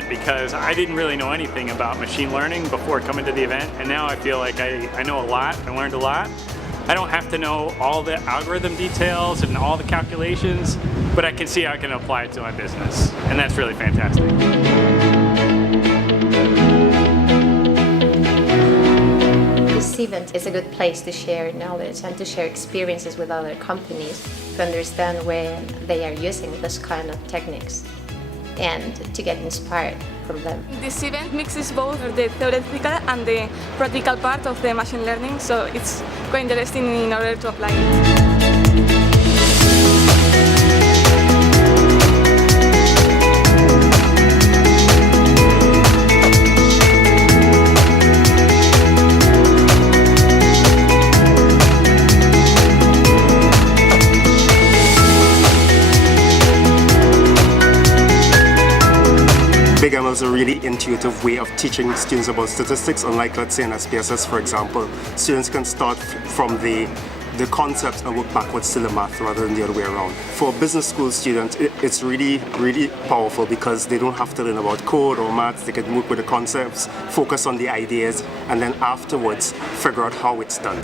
event because I didn't really know anything about machine learning before coming to the event, and now I feel like I know a lot, I learned a lot. I don't have to know all the algorithm details and all the calculations, but I can see how I can apply it to my business, and that's really fantastic. This event is a good place to share knowledge and to share experiences with other companies, to understand where they are using this kind of techniques and to get inspired from them. This event mixes both the theoretical and the practical part of the machine learning, so it's quite interesting in order to apply it. Big ML is a really intuitive way of teaching students about statistics, unlike, let's say, in SPSS, for example. Students can start from the concepts and work backwards to the math rather than the other way around. For business school students, it's really powerful because they don't have to learn about code or maths. They can work with the concepts, focus on the ideas, and then afterwards figure out how it's done.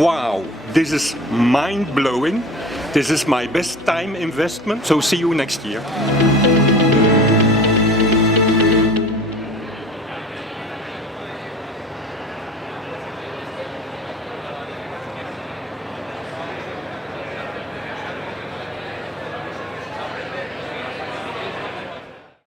Wow, this is mind-blowing. This is my best time investment, so see you next year.